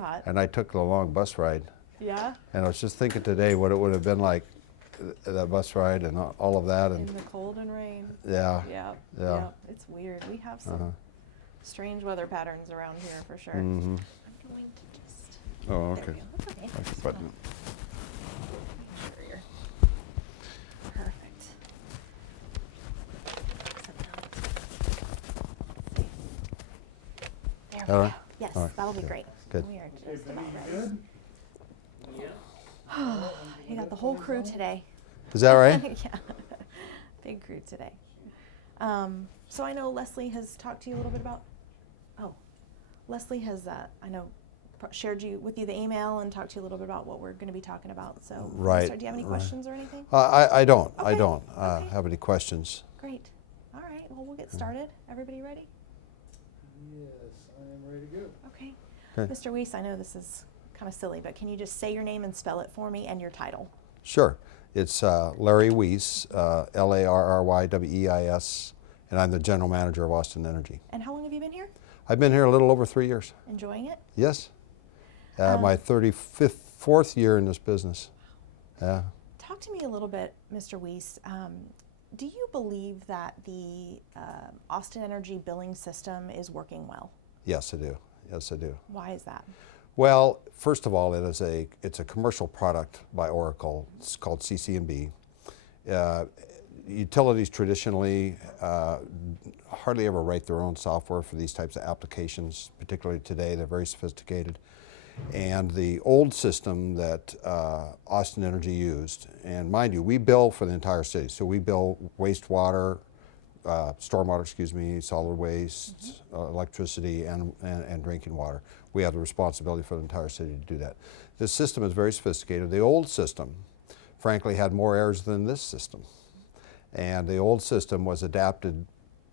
hot. And I took the long bus ride. Yeah? And I was just thinking today what it would have been like, that bus ride and all of that. In And the cold and rain. yeah. Yep. Yeah. Yep. It's weird. We have some strange weather patterns around here for sure. Mm-hmm. I'm going to just. Oh, There okay. we go. That's okay. I can Just button wanna make sure you're perfect. There we All go. right. Yes, All right. that'll be Good. great. Good. We are just about ready. You got the whole crew today. Is that right? Yeah, big crew today. So I know Leslie has talked to you a little bit about. Oh, Leslie has I know shared with you the email and talked to you a little bit about what we're going to be talking about. So Right. do you have any questions or anything? I don't. I Okay. don't Okay. have any questions. Great. All right. Well, we'll get started. Everybody ready? Yes, I am ready to go. Okay. Okay. Mr. Weis, I know this is kind of silly, but can you just say your name and spell it for me and your title? Sure. It's Larry Weis, Larryweis, and I'm the general manager of Austin Energy. And how long have you been here? I've been here a little over 3 years. Enjoying it? Yes. My 4th year in this business. Yeah. Talk to me a little bit, Mr. Weis. Do you believe that the Austin Energy billing system is working well? Yes, I do. Yes, I do. Why is that? Well, first of all, it's a commercial product by Oracle. It's called CC&B. Utilities traditionally hardly ever write their own software for these types of applications, particularly today. They're very sophisticated. And the old system that Austin Energy used, and mind you, we bill for the entire city. So we bill wastewater, stormwater, solid waste, electricity, and drinking water. We have the responsibility for the entire city to do that. This system is very sophisticated. The old system, frankly, had more errors than this system. And the old system was adapted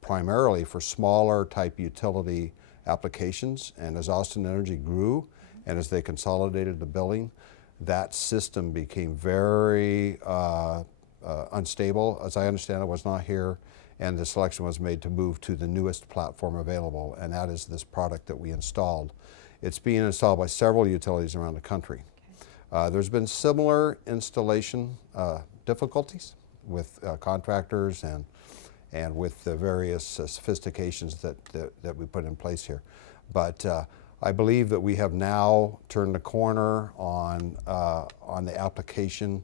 primarily for smaller type utility applications. And as Austin Energy grew and as they consolidated the billing, that system became very unstable. As I understand it, was not here. And the selection was made to move to the newest platform available, and that is this product that we installed. It's being installed by several utilities around the country. There's been similar installation difficulties with contractors and with the various sophistications that we put in place here. But I believe that we have now turned the corner on the application.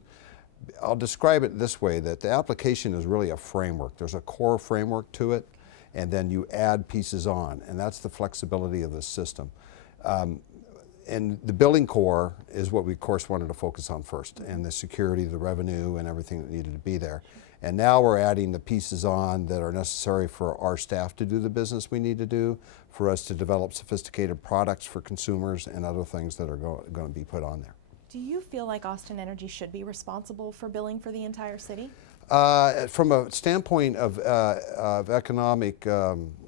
I'll describe it this way, that the application is really a framework. There's a core framework to it, and then you add pieces on, and that's the flexibility of the system. And the billing core is what we, of course, wanted to focus on first, and the security, the revenue, and everything that needed to be there. And now we're adding the pieces on that are necessary for our staff to do the business we need to do, for us to develop sophisticated products for consumers and other things that are going to be put on there. Do you feel like Austin Energy should be responsible for billing for the entire city? From a standpoint of economic,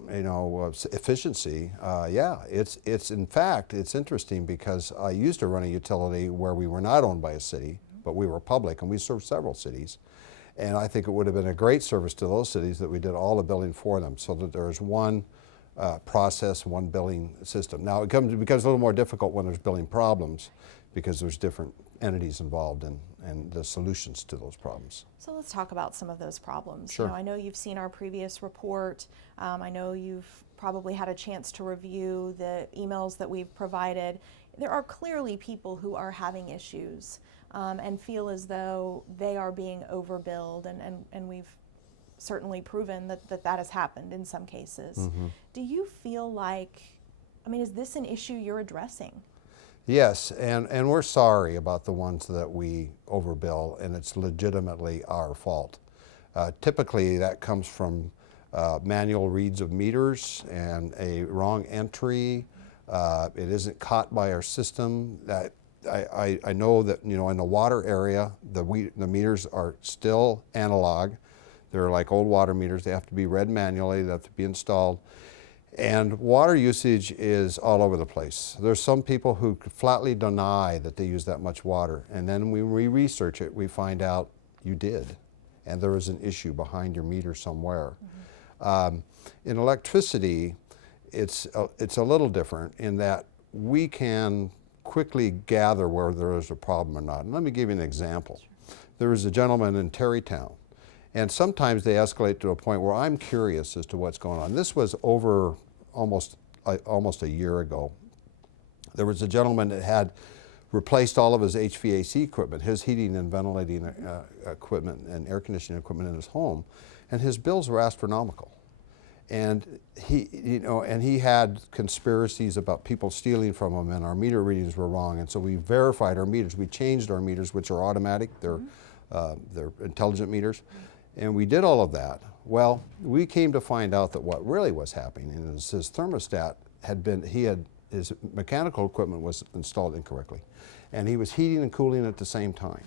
efficiency, yeah. It's in fact, it's interesting because I used to run a utility where we were not owned by a city, but we were public, and we served several cities. And I think it would have been a great service to those cities that we did all the billing for them, so that there's one process, one billing system. Now it becomes a little more difficult when there's billing problems, because there's different entities involved and the solutions to those problems. So let's talk about some of those problems. Sure. You know, I know you've seen our previous report. I know you've probably had a chance to review the emails that we've provided. There are clearly people who are having issues and feel as though they are being overbilled, and we've certainly proven that has happened in some cases. Mm-hmm. Do you feel like, is this an issue you're addressing? Yes, and we're sorry about the ones that we overbill, and it's legitimately our fault. Typically that comes from manual reads of meters and a wrong entry. It isn't caught by our system. That I know that, in the water area, the meters are still analog. They're like old water meters. They have to be read manually. They have to be installed. And water usage is all over the place. There's some people who flatly deny that they use that much water. And then when we research it, we find out you did. And there is an issue behind your meter somewhere. Mm-hmm. In electricity, it's a little different in that we can quickly gather where there is a problem or not. And let me give you an example. There was a gentleman in Terrytown, and sometimes they escalate to a point where I'm curious as to what's going on. This was over almost a year ago. There was a gentleman that had replaced all of his HVAC equipment, his heating and ventilating equipment and air conditioning equipment in his home, and his bills were astronomical. And he had conspiracies about people stealing from him, and our meter readings were wrong. And so we verified our meters. We changed our meters, which are automatic. They're intelligent meters. And we did all of that. Well, we came to find out that what really was happening is his thermostat his mechanical equipment was installed incorrectly. And he was heating and cooling at the same time.